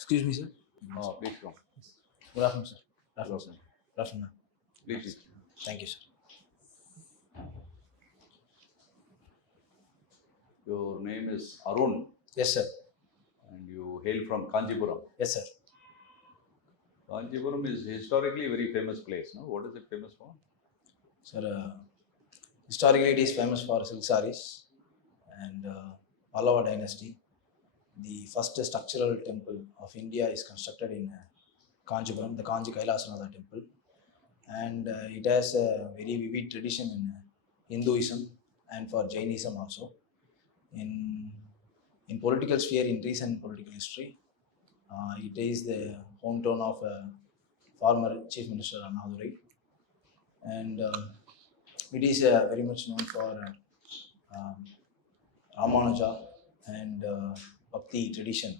Excuse me, sir. Oh, please come. Good afternoon, sir. Good afternoon, sir. Good afternoon. Please. Thank you, sir. Your name is Arun Yes, sir. and you hail from Kanjipuram. Yes, sir. Kanjipuram is historically a very famous place. No? What is it famous for? Sir, historically it is famous for silk sarees and Pallava dynasty. The first structural temple of India is constructed in Kanjipuram, the Kanji Kailasanatha temple. And it has a very vivid tradition in Hinduism and for Jainism also. In political sphere, in recent political history, it is the hometown of former Chief Minister Annadurai, and it is very much known for Ramanuja and Bhakti tradition.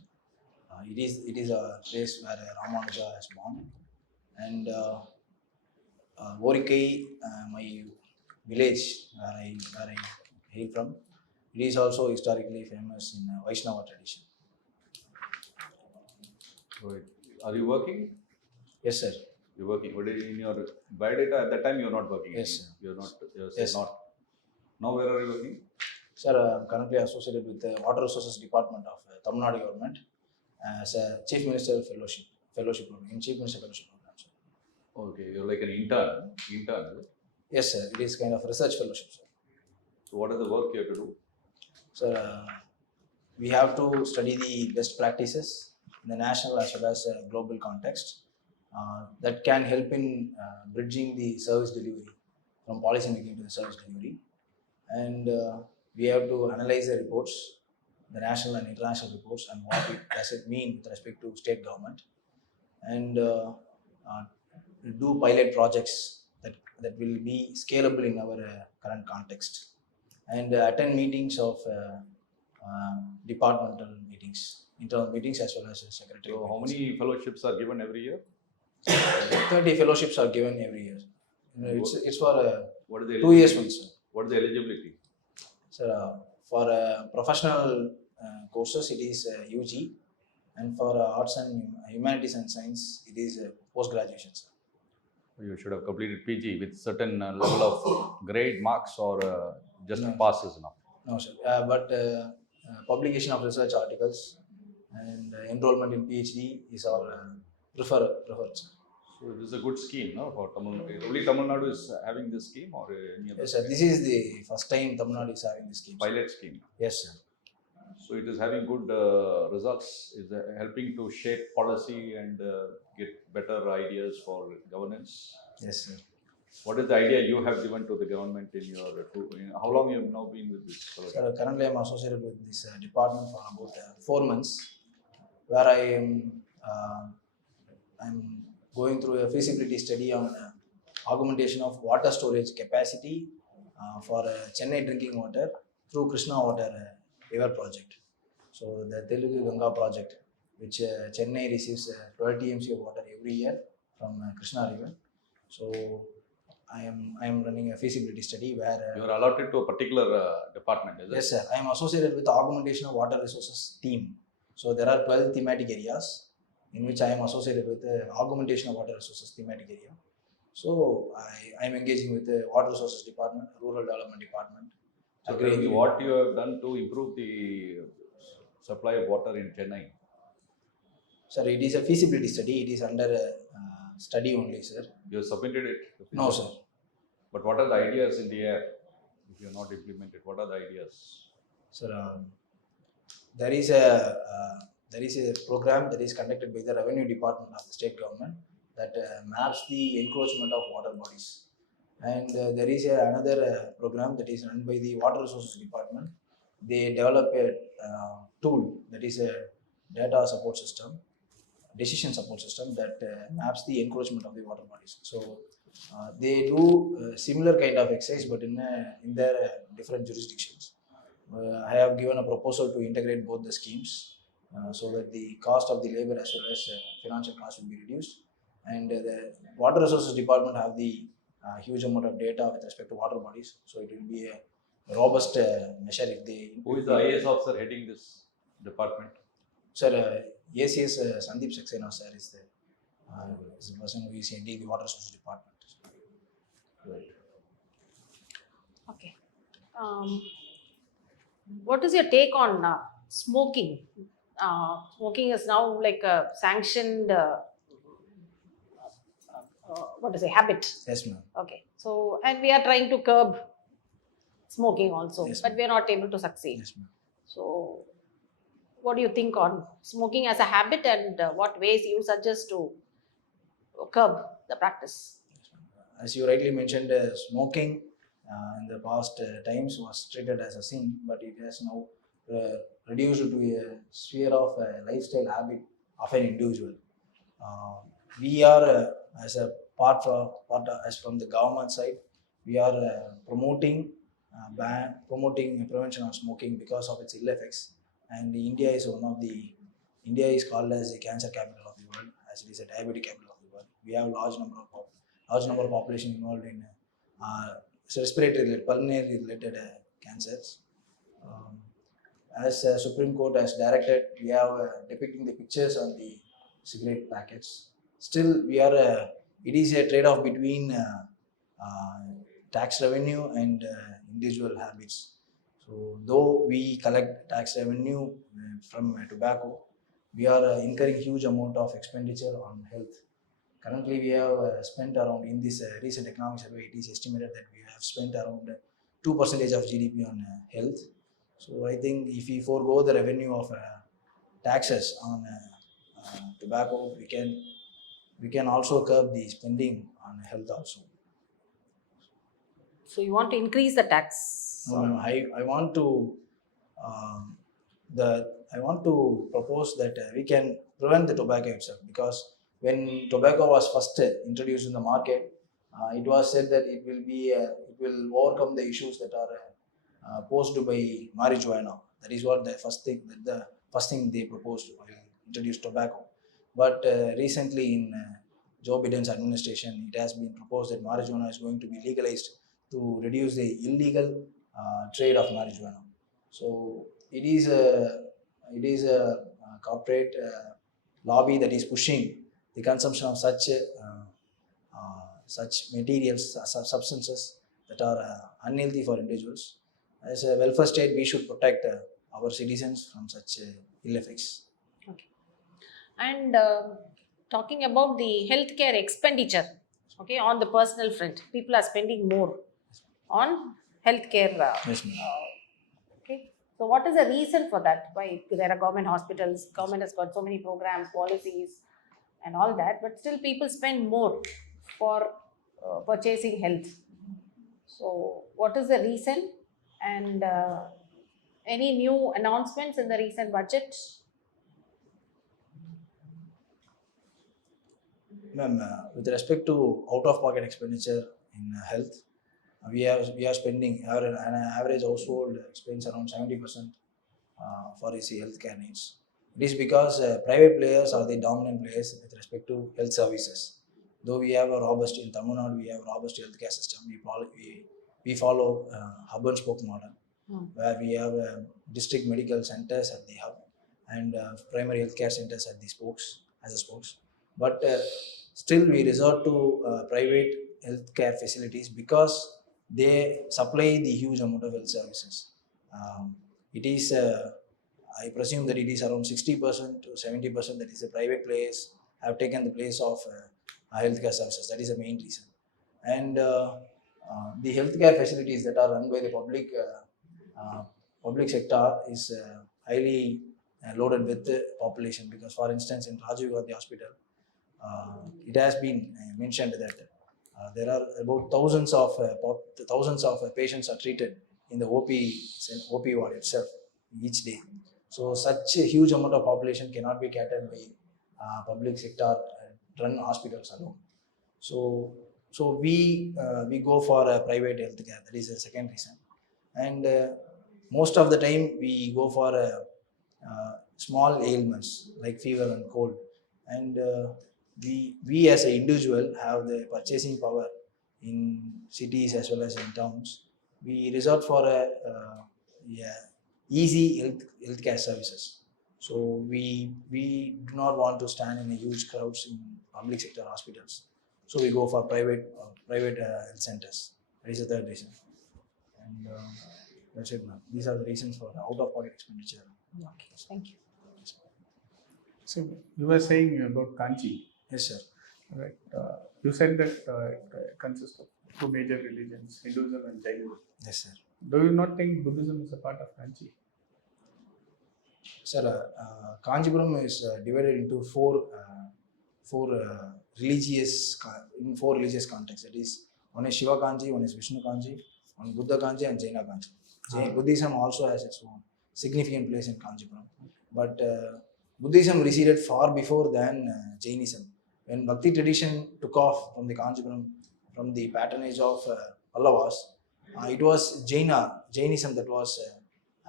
It is a place where Ramanuja is born, and Vorikai, my village where I hail from, it is also historically famous in Vaishnava tradition. Right. Are you working? Yes, sir. You're working. But in your biodata at that time you're not working. Yes, sir. You're not. You're Yes, not. Now where are you working? Sir, I'm currently associated with the Water Resources Department of Tamil Nadu government as a Chief Minister fellowship program, in Chief Minister fellowship program, sir. Okay, you're like an intern. Intern, is it? Yes, sir. It is kind of research fellowship, sir. So what is the work you have to do? Sir, we have to study the best practices in the national as well as global context that can help in bridging the service delivery from policy making to the service delivery. And we have to analyze the reports, the national and international reports, and what does it mean with respect to state government, and do pilot projects that will be scalable in our current context, and attend meetings of departmental meetings, internal meetings as well as secretary. So how many fellowships are given every year? 30 fellowships are given every year. It's for What is the 2 years once, sir. What is the eligibility? Sir, for professional courses, it is UG, and for arts and humanities and science, it is post-graduation, sir. You should have completed PG with certain level of grade marks or just No. passes now. No, sir. But publication of research articles and enrollment in PhD is all preferred, sir. So it is a good scheme, no, for Tamil Nadu. Only Tamil Nadu is having this scheme, or any other? Yes, sir. This is the first time Tamil Nadu is having this scheme, sir. Pilot scheme. Yes, sir. So it is having good results. Is helping to shape policy and get better ideas for governance. Yes, sir. What is the idea you have given to the government in your? How long you have now been with this? Sir, currently I am associated with this department for about 4 months, where I am I'm going through a feasibility study on augmentation of water storage capacity for Chennai drinking water through Krishna water river project. So the Telugu Ganga project, which Chennai receives 12 TMC of water every year from Krishna river. So I am running a feasibility study where you are allotted to a particular department, is it? yes, sir. I am associated with the augmentation of water resources team. So there are 12 thematic areas in which I am associated with the augmentation of water resources thematic area. So I am engaging with the water resources department, rural development department. So tell me what you have done to improve the supply of water in Chennai. Sir, it is a feasibility study. It is under study only, sir. You have submitted it? No, sir. But what are the ideas in the air? If you have not implemented, what are the ideas? Sir, there is a program that is conducted by the revenue department of the state government that maps the encroachment of water bodies, and there is another program that is run by the water resources department. They develop a tool that is a data support system, decision support system that maps the encroachment of the water bodies. So they do similar kind of exercise, but in their different jurisdictions. I have given a proposal to integrate both the schemes so that the cost of the labor as well as financial cost will be reduced. And the water resources department have the huge amount of data with respect to water bodies, so it will be a robust measure if they. Who is the IAS officer heading this department? Sir, ACS Sandeep Saxena sir is the person who is heading the water resources department. Right. Okay. What is your take on smoking? Smoking is now like a sanctioned, what is a habit? Yes, ma'am. Okay. So, and we are trying to curb smoking also, Yes, but ma'am. we are not able to succeed. Yes, ma'am. So, what do you think on smoking as a habit, and what ways you suggest to curb the practice? As you rightly mentioned, smoking in the past times was treated as a sin, but it has now reduced to a sphere of lifestyle habit of an individual. Uh, we are, as a as from the government side, we are promoting prevention of smoking because of its ill effects. And India is called as the cancer capital of the world, as it is a diabetic capital of the world. We have large number of population involved in respiratory related, pulmonary related cancers. Um, as Supreme Court has directed, we have depicting the pictures on the cigarette packets. Still, it is a trade-off between uh, tax revenue and individual habits. So, though we collect tax revenue from tobacco, we are incurring huge amount of expenditure on health. Currently, we have spent around, in this recent economic survey, it is estimated that we have spent around 2% of GDP on health. So I think if we forego the revenue of taxes on tobacco, we can also curb the spending on health also. So, you want to increase the tax? No, ma'am, I want to um, I want to propose that we can prevent the tobacco itself, because when tobacco was first introduced in the market, it was said that it will overcome the issues that are posed by marijuana. That is what the first thing they proposed when introduced tobacco. But recently in Joe Biden's administration, it has been proposed that marijuana is going to be legalized to reduce the illegal trade of marijuana. So it is a corporate lobby that is pushing the consumption of such materials, substances that are unhealthy for individuals. As a welfare state, we should protect our citizens from such ill effects. Okay. And talking about the healthcare expenditure, okay, on the personal front, people are spending more on healthcare. Yes, ma'am. Okay. So, what is the reason for that? Why there are government hospitals, government has got so many programs, policies, and all that, but still people spend more for purchasing health. So, what is the reason? And any new announcements in the recent budget? Ma'am, with respect to out-of-pocket expenditure in health, we are spending an average household spends around 70% for his healthcare needs. It is because private players are the dominant players with respect to health services. Though we have a robust in Tamil Nadu, we have a robust healthcare system. We follow hub and spoke model, where we have district medical centers at the hub and primary healthcare centers at the spokes as a spokes. But still, we resort to private healthcare facilities because they supply the huge amount of health services. It is I presume that it is around 60% to 70% that is the private players have taken the place of healthcare services. That is the main reason. And the healthcare facilities that are run by the public sector is highly loaded with the population, because for instance in Rajiv Gandhi Hospital, it has been mentioned that there are about thousands of patients are treated in the OP ward itself each day. So such a huge amount of population cannot be catered by public sector run hospitals alone. So we go for a private healthcare. That is the second reason. And most of the time we go for small ailments like fever and cold. And we as an individual have the purchasing power in cities as well as in towns. We resort for a yeah, easy healthcare services. So we do not want to stand in a huge crowds in public sector hospitals. So we go for private health centers. That is the third reason. And that's it, ma'am. These are the reasons for the out-of-pocket expenditure. Okay, thank you. So you were saying about Kanchi, Yes, sir. right? You said that it consists of two major religions, Hinduism and Jainism. Yes, sir. Do you not think Buddhism is a part of Kanchi? Sir, Kanchipuram is divided into four religious contexts. That is, one is Shiva Kanchi, one is Vishnu Kanchi, one Buddha Kanchi, and Jaina Kanchi. Buddhism also has its own significant place in Kanchipuram. But Buddhism receded far before than Jainism. When Bhakti tradition took off from the Kanchipuram, from the patronage of Pallavas, it was Jainism that was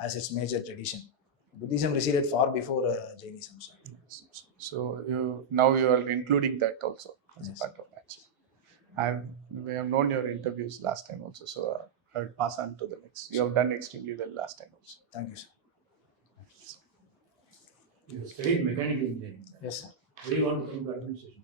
as its major tradition. Buddhism receded far before Jainism. Sir. So now you are including that also as Yes. a part of Kanchi. We have known your interviews last time also, so I will pass on to the next. You have done extremely well last time also. Thank you, sir. You studied mechanical engineering. Yes, sir. Where do you want to come to administration?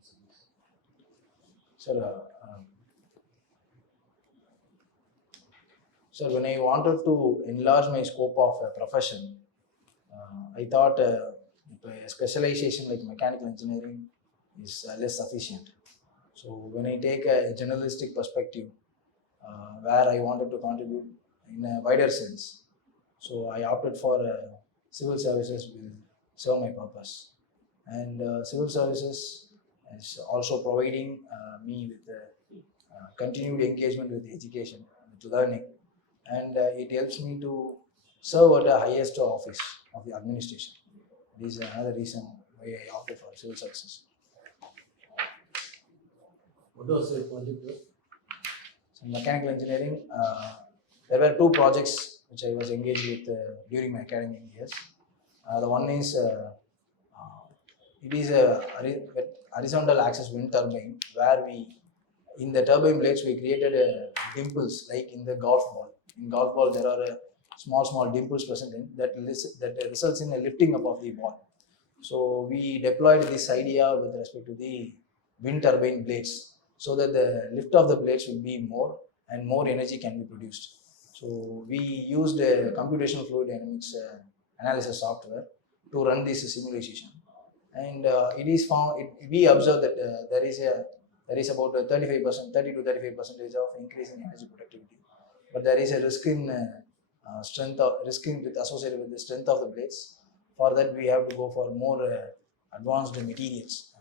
Sir, when I wanted to enlarge my scope of profession, I thought a specialization like mechanical engineering is less sufficient. So when I take a generalistic perspective, where I wanted to contribute in a wider sense, so I opted for civil services will serve my purpose. And civil services is also providing me with continued engagement with education, with learning, and it helps me to serve at the highest office of the administration. This is another reason why I opted for civil services. What was the project? So mechanical engineering, there were two projects which I was engaged with during my academic years. The one is it is a horizontal axis wind turbine where in the turbine blades we created dimples like in the golf ball. In golf ball there are small dimples present in that results in a lifting up of the ball. So we deployed this idea with respect to the wind turbine blades so that the lift of the blades will be more and more energy can be produced. So we used computational fluid dynamics analysis software to run this simulation, and it is found. We observed that there is about 35%, 30 to 35% of increase in energy productivity, but there is a risk in associated with the strength of the blades. For that, we have to go for more advanced materials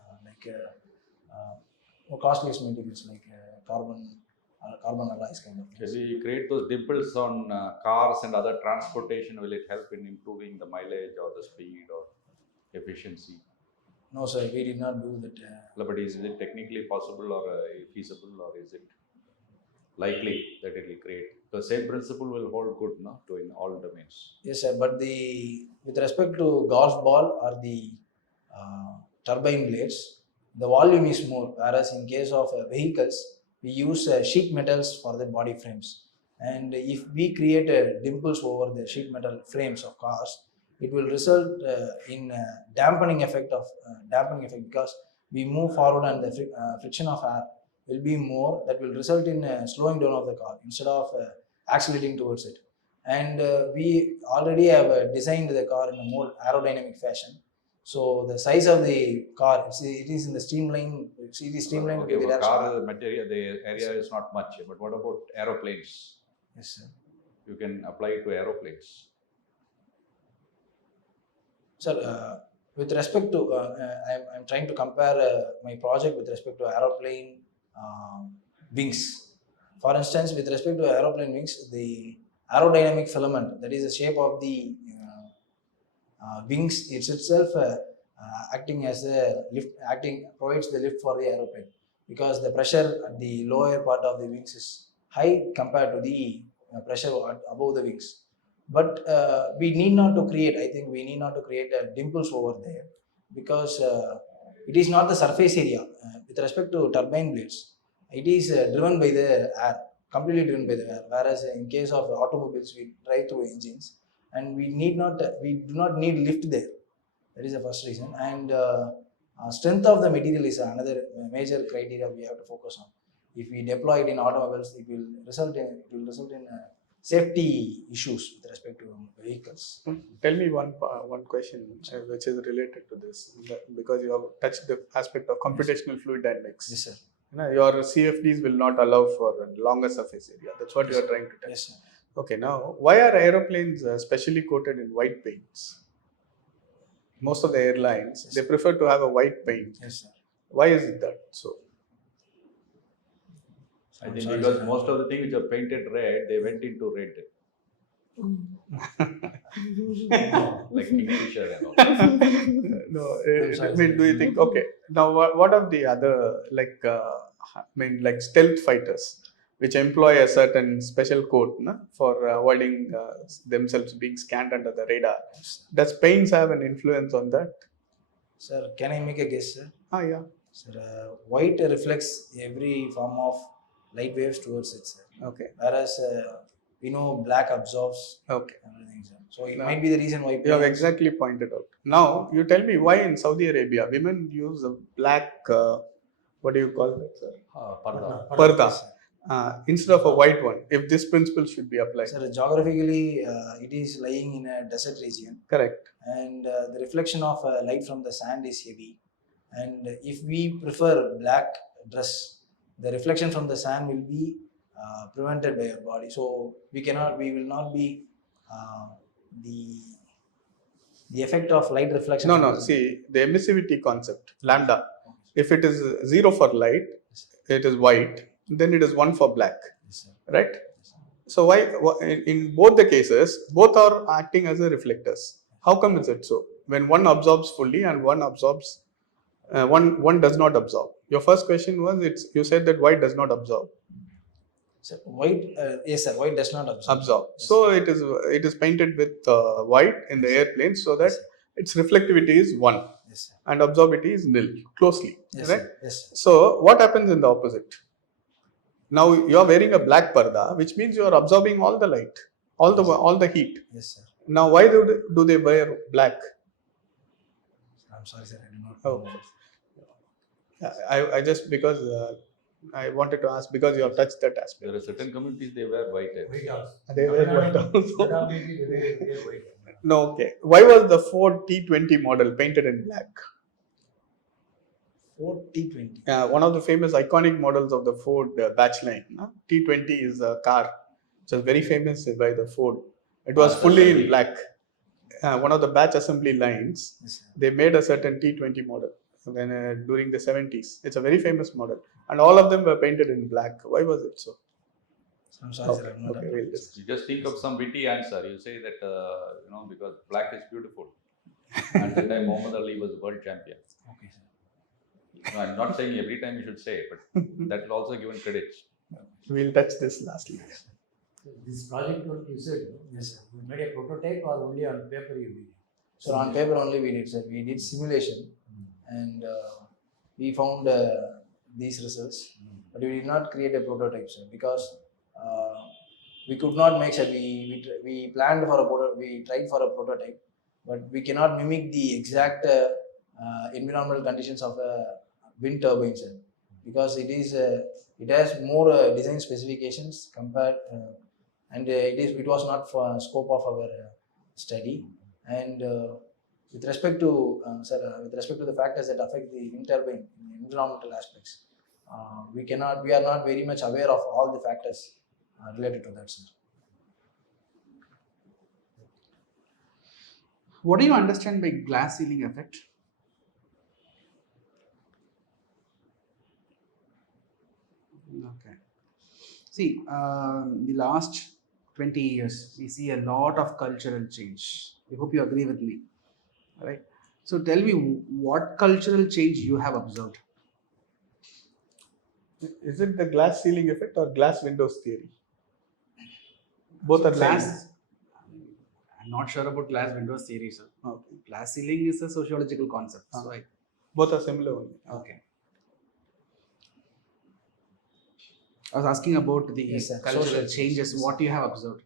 more costly materials like carbon alloys kind of Can things. we create those dimples on cars and other transportation? Will it help in improving the mileage or the speed or efficiency? No, sir, we did not do that. But is it technically possible or feasible, or is it likely that it will create? The same principle will hold good, no, to in all domains. Yes, sir, but with respect to golf ball or the turbine blades, the volume is more, whereas in case of vehicles, we use sheet metals for the body frames. And if we create dimples over the sheet metal frames of cars, it will result in dampening effect because we move forward and the friction of air will be more. That will result in slowing down of the car instead of accelerating towards it. And we already have designed the car in a more aerodynamic fashion. So the size of the car, it is in the streamline. It is streamlined Okay, with the but direction. car material, the area is not much. But what about aeroplanes? Yes, sir. You can apply it to aeroplanes. Sir, with respect to, I'm trying to compare my project with respect to aeroplane wings. For instance, with respect to aeroplane wings, the aerodynamic filament, that is the shape of the wings, it's itself acting as a lift, provides the lift for the aeroplane because the pressure at the lower part of the wings is high compared to the pressure above the wings. But we need not to create dimples over there because it is not the surface area. With respect to turbine blades, it is driven by the air, completely driven by the air. Whereas in case of automobiles, we drive through engines, and we do not need lift there. That is the first reason. And strength of the material is another major criteria we have to focus on. If we deploy it in automobiles, it will result in safety issues with respect to vehicles. Tell me one question which is related to this, because you have touched the aspect of computational fluid dynamics. Yes, sir. Your CFDs will not allow for a longer surface area. That's what you are trying to tell. Yes, sir. Okay, now why are aeroplanes specially coated in white paints? Most of the airlines, Yes, they sir. prefer to have a white paint. Yes, sir. Why is it that so? I think Sorry, because sir. most of the things which are painted red, they went into red. Like Kingfisher and all. No, I'm sorry, I mean, sir. do you think, okay, now what are the other, like, like stealth fighters, which employ a certain special code for avoiding themselves being scanned under the radar? Does paints have an influence on that? Sir, can I make a guess, sir? Yeah. Sir, white reflects every form of light waves towards it, sir. Okay. Whereas we know black absorbs Okay. everything, sir. So it No. might be the reason why. You have exactly pointed out. Now, you tell me why in Saudi Arabia women use a black, what do you call that, sir? Parda. Parda. Yes, sir. Instead of a white one, if this principle should be applied. Sir, geographically, it is lying in a desert region. Correct. And the reflection of light from the sand is heavy. And if we prefer black dress, the reflection from the sand will be prevented by your body. So we will not be the effect of light reflection. No. See, the emissivity concept, lambda. If it is 0 for light, it is white. Then it is 1 for black. Yes, sir. Right? Yes, sir. So why in both the cases, both are acting as a reflectors? How come is it so? When one absorbs fully and one absorbs, one does not absorb. Your first question was, you said that white does not absorb. Sir, white, yes, sir. White does not absorb. Yes. So it is painted with white in the airplane, so that its reflectivity is 1. Yes, sir. And absorbability is nil, closely. Yes, right? sir. Yes, sir. So what happens in the opposite? Now you are wearing a black parda, which means you are absorbing all the light, all the heat. Yes, sir. Now why do they wear black? I'm sorry, sir. I do not Oh. know. I just because I wanted to ask, because you have touched that aspect. There are certain communities they wear white. White House. They wear white also. Predominantly they wear white. No, okay. Why was the Ford T20 model painted in black? Ford T20. One of the famous iconic models of the Ford batch line. T20 is a car which was very famous by the Ford. It was fully in black. One of the batch assembly lines, Yes, sir. they made a certain T20 model when during the 70s. It's a very famous model, and all of them were painted in black. Why was it so? I'm sorry, sir. I'm not Okay, aware. we'll just You just think of some witty answer. You say that, because black is beautiful. At the time, Muhammad Ali was world champion. Okay, sir. No, I'm not saying every time you should say, but that will also give credit. we'll touch this lastly. This project work you said, Yes, sir. you made a prototype or only on paper you did? So on paper only we did, sir. We did simulation, and we found these results, but we did not create a prototype, sir, because we could not make, sir. We planned for we tried for a prototype, but we cannot mimic the exact environmental conditions of a wind turbine, sir, because it has more design specifications compared, and it was not for scope of our study. And with respect to the factors that affect the wind turbine in environmental aspects, we are not very much aware of all the factors related to that, sir. What do you understand by glass ceiling effect? Okay. See, the last 20 years, we see a lot of cultural change. I hope you agree with me. Right? So tell me, what cultural change you have observed? Is it the glass ceiling effect or glass windows theory? Both are Glass. same. I'm not sure about glass windows theory, sir. Okay. Glass ceiling is a sociological concept. So Both are similar only. okay. I was asking about the Yes, sir. cultural Social changes. changes. What you have observed?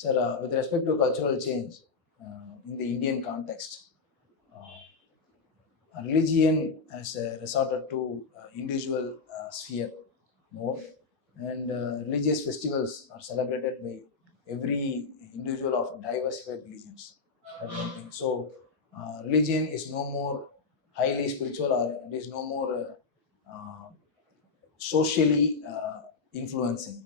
Sir, with respect to cultural change in the Indian context, religion has resorted to individual sphere more, and religious festivals are celebrated by every individual of diversified religions. That's one thing. So, religion is no more highly spiritual, or it is no more socially influencing.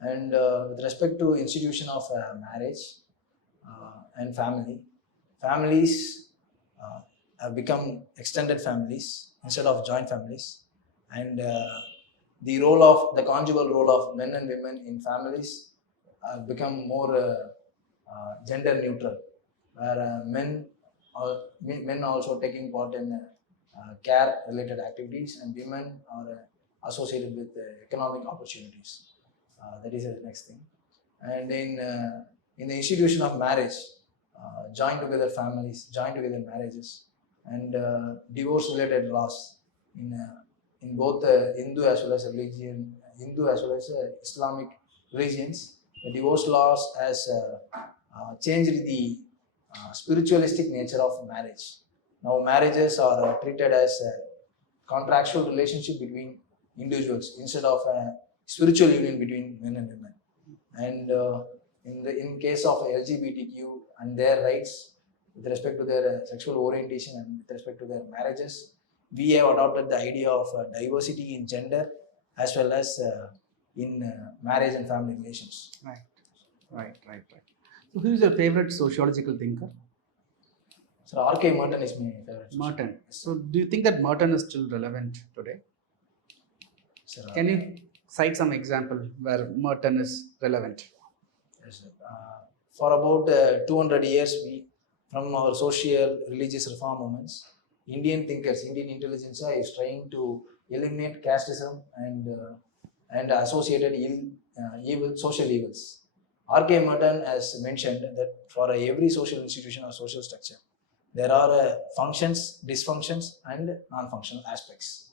And with respect to institution of marriage and family, families have become extended families instead of joint families, and the conjugal role of men and women in families have become more gender neutral, where men also taking part in care related activities, and women are associated with economic opportunities. That is the next thing. And in the institution of marriage, join together families, join together marriages, and divorce related laws in both Hindu as well as Islamic religions. The divorce laws has changed the spiritualistic nature of marriage. Now marriages are treated as a contractual relationship between individuals instead of a spiritual union between men and women. And in case of LGBTQ and their rights with respect to their sexual orientation and with respect to their marriages, we have adopted the idea of diversity in gender as well as in marriage and family relations. Right. So who is your favorite sociological thinker? So R.K. Merton is my favorite. Merton. So do you think that Merton is still relevant today? Sir, Can you cite some example where Merton is relevant? yes, sir. For about 200 years, from our social religious reform movements, Indian thinkers, Indian intelligentsia is trying to eliminate casteism and associated social evils. R.K. Merton has mentioned that for every social institution or social structure, there are functions, dysfunctions, and non-functional aspects.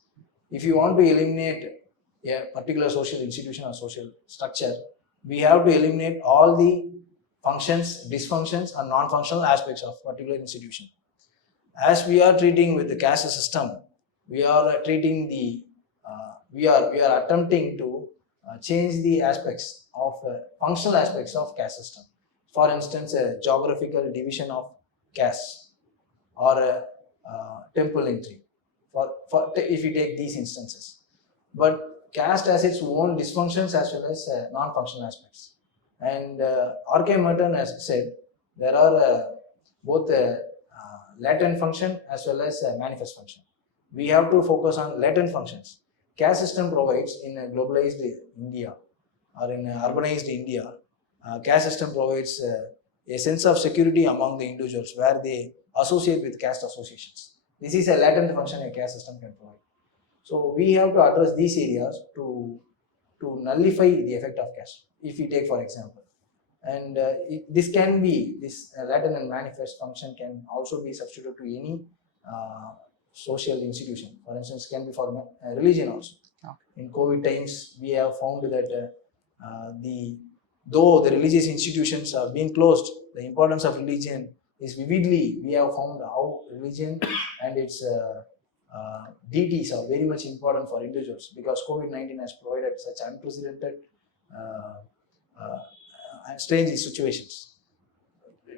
If you want to eliminate a particular social institution or social structure, we have to eliminate all the functions, dysfunctions, and non-functional aspects of particular institution. As we are treating with the caste system, we are treating we are attempting to change the aspects of functional aspects of caste system. For instance, a geographical division of caste or a temple entry. If you take these instances, but caste has its own dysfunctions as well as non-functional aspects. And R.K. Merton has said there are both latent function as well as manifest function. We have to focus on latent functions. Caste system provides in a globalized India or in urbanized India, caste system provides a sense of security among the individuals where they associate with caste associations. This is a latent function a caste system can provide. So we have to address these areas to nullify the effect of caste. If we take for example, and this latent and manifest function can also be substituted to any social institution. For instance, can be for religion also. In COVID times, we have found that though the religious institutions are being closed, the importance of religion is vividly. We have found how religion and its deities are very much important for individuals, because COVID-19 has provided such unprecedented and strange situations.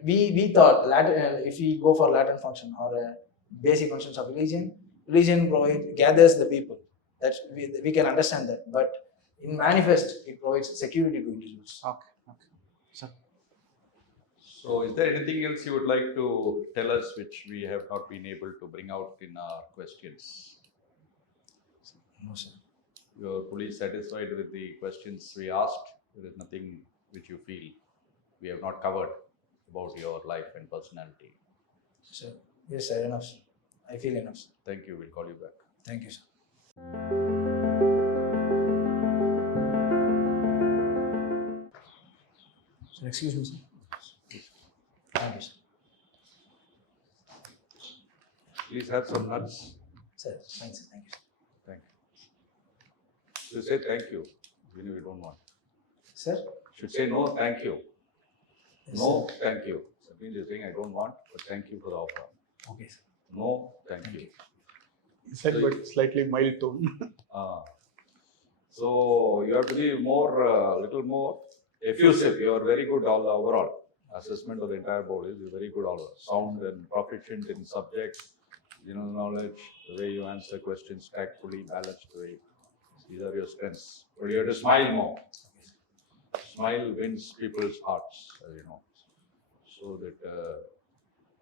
We thought if we go for latent function or basic functions of religion gathers the people. That we can understand that, but in manifest it provides security to individuals. Okay. So, is there anything else you would like to tell us which we have not been able to bring out in our questions? No, sir. You're fully satisfied with the questions we asked? There is nothing which you feel we have not covered about your life and personality? Sir. Yes, sir. Enough, sir. I feel enough, sir. Thank you. We'll call you back. Thank you, sir. Sir, excuse me, sir. Thank you, sir. Please have some nuts. Sir, fine, sir. Thank you, sir. Thank you. Should say thank you, even if you don't want. Sir? Should say no, thank you. Yes, No, sir. thank you. That means you're saying I don't want, but thank you for the offer. Okay, sir. No, thank you. He said, but slightly mild tone. Ah. So you have to be more, little more effusive. You are very good all overall. Assessment of the entire board is very good all sound and proficient in subject, general knowledge, the way you answer questions tactfully, balanced way. These are your strengths. But you have to smile more. Smile wins people's hearts, you know. So that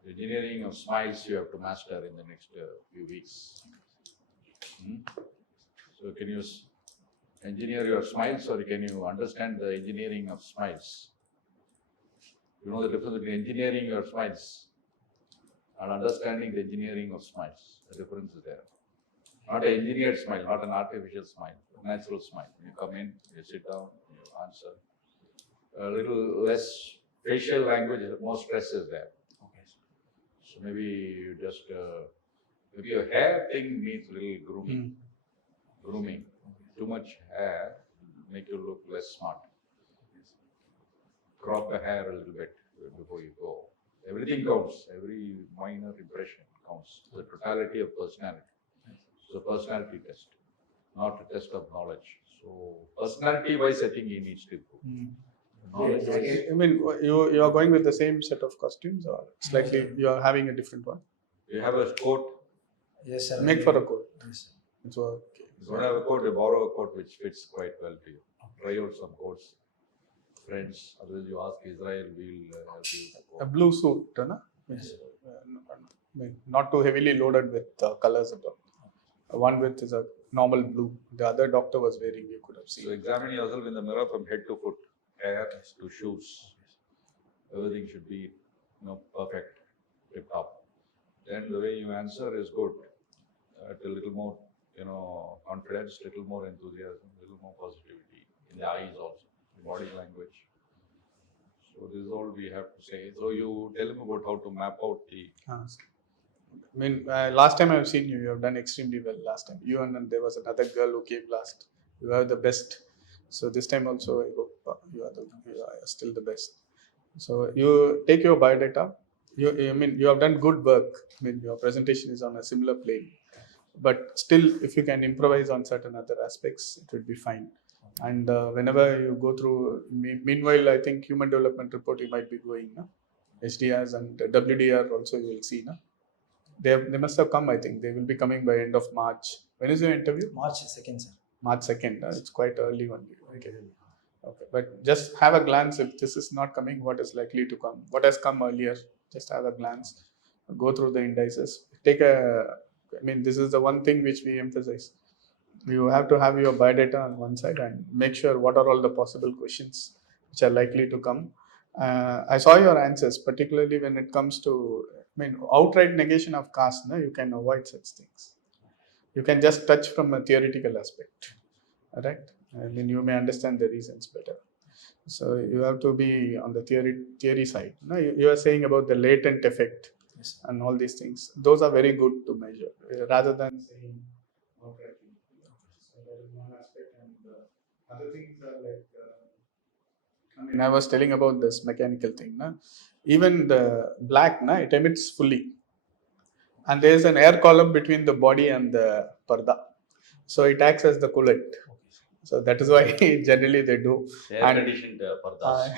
engineering of smiles you have to master in the next few weeks. So can you engineer your smiles, or can you understand the engineering of smiles? You know the difference between engineering your smiles and understanding the engineering of smiles. The difference is there. Not an engineered smile, not an artificial smile, a natural smile. You come in, you sit down, you answer. A little less facial language, more stress is there. Okay, sir. So maybe you just, maybe your hair thing needs a little grooming. Grooming. Too much hair make you look less smart. Crop the hair a little bit before you go. Everything counts. Every minor impression counts. The totality of personality. It's a personality test, not a test of knowledge. So personality-wise, I think he needs to improve. Knowledge-wise, I mean, you are going with the same set of costumes, or slightly you are having a different one? you have a coat. Yes, sir. Make for a coat. Yes, sir. It's okay. You don't have a coat, you borrow a coat which fits quite well to you. Try out some coats. Friends, otherwise you ask Israel, we'll help you. A blue suit, no? Yes, sir. Not too heavily loaded with colors at all. One with is a normal blue. The other doctor was wearing, you could have So seen. examine yourself in the mirror from head to foot, hair to shoes. Everything should be, perfect, tip top. Then the way you answer is good. A little more, confidence, little more enthusiasm, little more positivity in the eyes also, the body language. So this is all we have to say. So you tell me about how to map out the. I mean, last time I've seen you, you have done extremely well last time. You and there was another girl who came last. You are the best. So this time also, I hope you are still the best. So you take your biodata. You have done good work. I mean, your presentation is on a similar plane. But still, if you can improvise on certain other aspects, it will be fine. And whenever you go through, meanwhile, I think human development report you might be going, no? HDRs and WDR also you will see, no? They must have come, I think. They will be coming by end of March. When is your interview? March 2nd, sir. March 2nd. It's quite early only. Okay. But just have a glance if this is not coming, what is likely to come? What has come earlier? Just have a glance. Go through the indices. This is the one thing which we emphasize. You have to have your biodata on one side and make sure what are all the possible questions which are likely to come. I saw your answers, particularly when it comes to, outright negation of caste. No, you can avoid such things. You can just touch from a theoretical aspect, right? You may understand the reasons better. So you have to be on the theory side. No, you are saying about the latent effect. Yes, sir. And all these things. Those are very good to measure, rather than saying outright. So that is one aspect, and other things are like. I was telling about this mechanical thing. Na? Even the black, it emits fully. And there is an air column between the body and the parda. So it acts as the coolant. So that is why generally they do. Air conditioned pardas.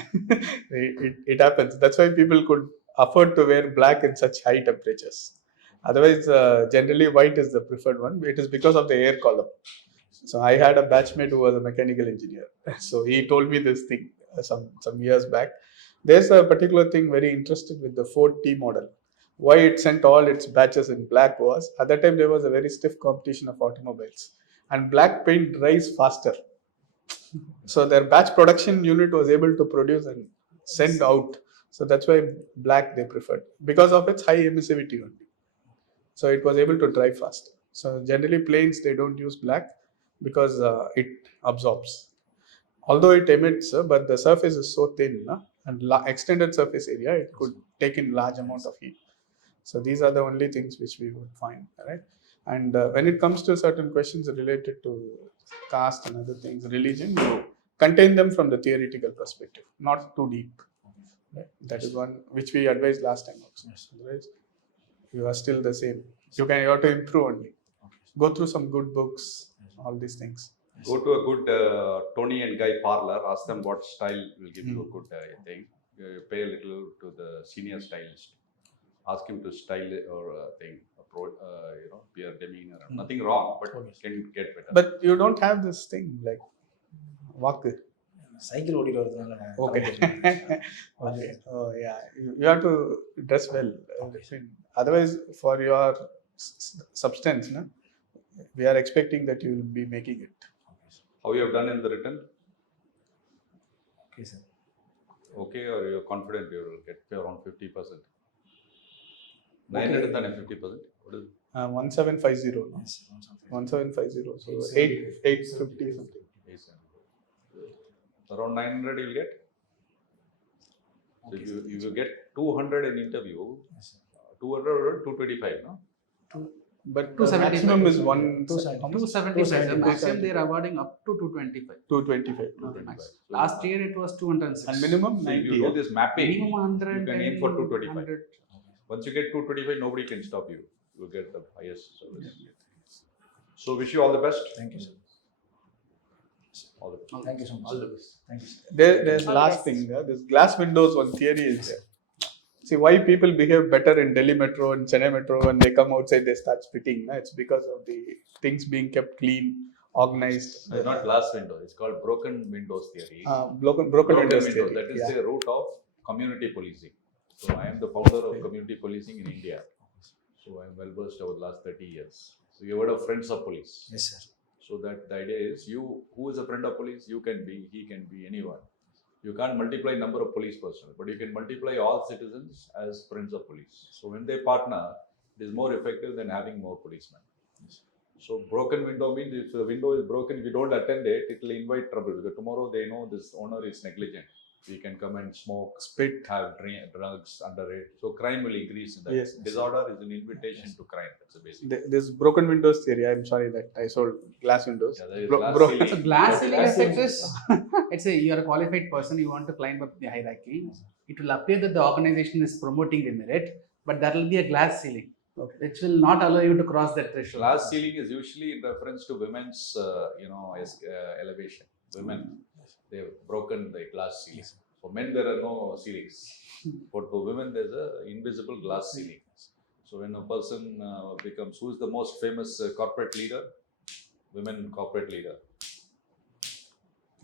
It happens. That's why people could afford to wear black in such high temperatures. Otherwise, generally white is the preferred one. It is because of the air column. So I had a batchmate who was a mechanical engineer. So he told me this thing some years back. There's a particular thing very interesting with the Ford T model. Why it sent all its batches in black was, at that time there was a very stiff competition of automobiles. And black paint dries faster. So their batch production unit was able to produce and send out. So that's why black they preferred, because of its high emissivity only. So it was able to dry fast. So generally planes they don't use black because it absorbs. Although it emits, but the surface is so thin, and extended surface area, it could take in large amount of heat. So these are the only things which we would find, right? And when it comes to certain questions related to caste and other things, religion, you contain them from the theoretical perspective, not too deep. Right? That is one which we advised last time also. Yes. Otherwise, you are still the same. You have to improve only. Okay. Go through some good books, all these things. Go to a good Tony and Guy parlor, ask them what style will give you a good thing. You pay a little to the senior stylist. Ask him to style or thing, your demeanor. Nothing wrong, but Okay. can get better. But you don't have this thing like walk. Cycle ஓட்டிட்டு வரதுனால Okay. Okay. Oh yeah. You have to dress well. Otherwise, for your substance, no? We are expecting that you will be making it. How you have done in the written? Okay, sir. Okay, or you're confident you will get around 50%? 900 than 50%? What is it? 1750. No? Yes, 1750. So 850 something. Around 900 you will get? So Okay, if you get 200 in interview, Yes, sir. 200 or 225, no? But 275. maximum is 275. The maximum they are awarding up to 225. 225. No, the max. Last year it was 206. And minimum So if 90. you do this mapping, Minimum 100. you can aim for 225. 100. Once you get 225, nobody can stop you. You get the highest service. So wish you all the best. Thank you, sir. All the best. Thank you so much. All the best. Thank you, sir. There's All the last best. thing. This glass windows, one theory is there. See why people behave better in Delhi Metro and Chennai Metro when they come outside they start spitting. No? It's because of the things being kept clean, organized. It's not glass window. It's called broken windows theory. Broken windows window. theory. That is Yeah. the root of community policing. So I am the founder of community policing in India. So I am well versed over the last 30 years. So you heard of friends of police. Yes, sir. So that the idea is who is a friend of police, you can be, he can be, anyone. You can't multiply number of police personnel, but you can multiply all citizens as friends of police. So when they partner, it is more effective than having more policemen. So broken window means if the window is broken, if you don't attend it, it will invite trouble because tomorrow they know this owner is negligent. He can come and smoke, Spit. have drugs under it. So crime will increase in that. Yes. Disorder is an invitation to crime. That's the basic. This broken windows theory. I'm sorry that I sold glass windows. Yeah, there is Bro- glass bro- ceiling. So glass ceiling Glass effect ceiling. is, let's say you are a qualified person, you want to climb up the hierarchy. It will appear that the organization is promoting the merit, but there will be a glass ceiling, Okay. which will not allow you to cross that threshold. Glass ceiling is usually in reference to women's, elevation. Women, they've broken the glass ceiling. For men, there are no ceilings. But for women, there's a invisible glass ceiling. So when a person becomes, who is the most famous corporate leader? Women corporate leader.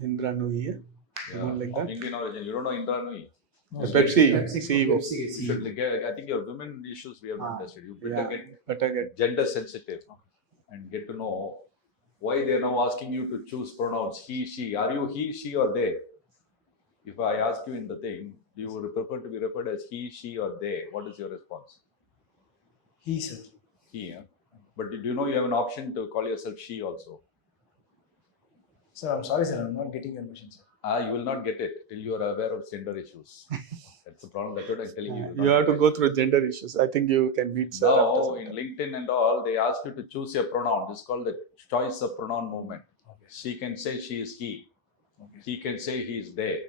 Indra Nui. Yeah. Like that? Indian origin. You don't know Indra Nui? The Pepsi Pepsi CEO. You should get, I think your women issues we have not tested. You better Yeah. get Better get. gender sensitive and get to know why they are now asking you to choose pronouns he, she. Are you he, she, or they? If I ask you in the thing, do you prefer to be referred as he, she, or they? What is your response? He, sir. He, yeah. But do you know you have an option to call yourself she also? Sir, I'm sorry, sir. I'm not getting your question, sir. You will not get it till you are aware of gender issues. That's the problem. That's what I'm telling you. You have to go through gender issues. I think you can beat sir. after Now, some in time. LinkedIn and all, they ask you to choose your pronoun. This is called the choice of pronoun movement. Okay. She can say she is he. Okay. He can say he is they.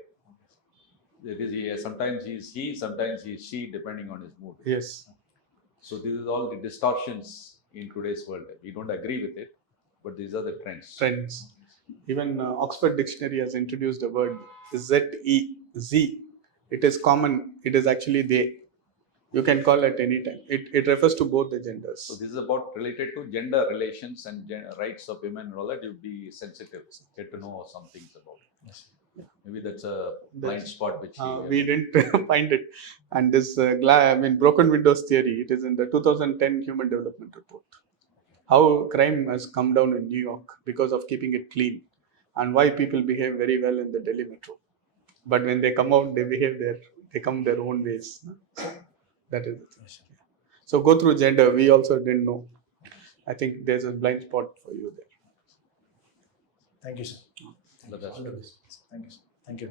It is he. Sometimes he is he, sometimes he is she, depending on his mood. Yes. So this is all the distortions in today's world. We don't agree with it, but these are the trends. Trends. Even Oxford Dictionary has introduced the word Z. It is common. It is actually they. You can call it any time. It refers to both the genders. So this is about related to gender relations and rights of women and all that. You'd be sensitive, get to know some things about it. Yes. Maybe that's a blind spot which We didn't find it. And this broken windows theory, it is in the 2010 Human Development Report. How crime has come down in New York because of keeping it clean, and why people behave very well in the Delhi Metro. But when they come out, they come their own ways. That is it. Yes, sir. So go through gender. We also didn't know. I think there's a blind spot for you there. Thank you, sir. The best. All the best. Thank you, sir. Thank you.